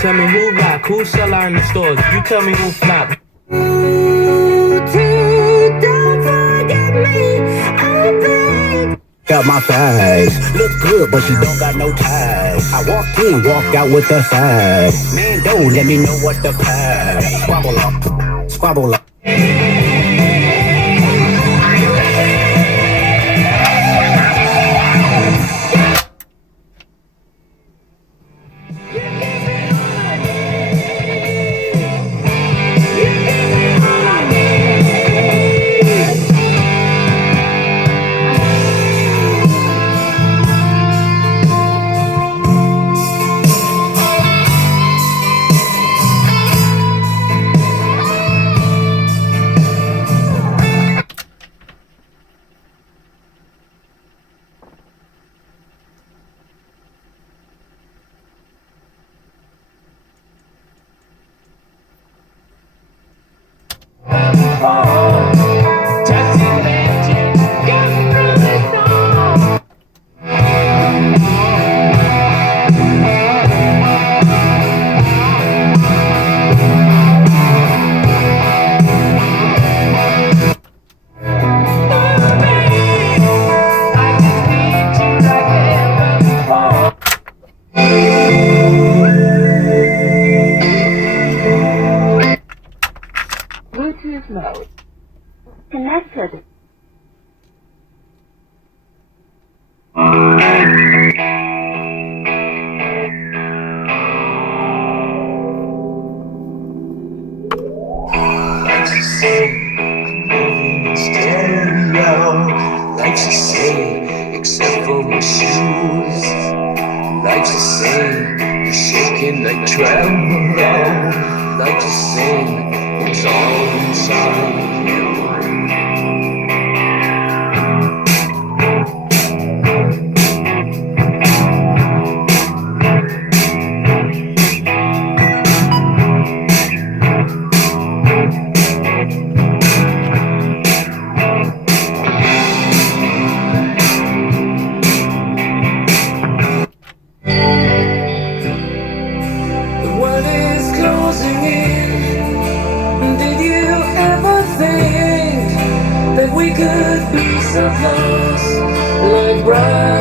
Tell me who rock, who sell out in the stores. You tell me who flop. Don't forget me, I beg. Got my thighs, look good, but she don't got no ties. I walked in, walked out with the thighs. Man, don't let me know what the pie. Squabble up, squabble up. Bluetooth mode. Connected. Like she say, I'm living in stereo. Like she say, except for my shoes. Like she say, you're shaking like tremolo. Like she say, it's all inside you. We could be so close, like bright.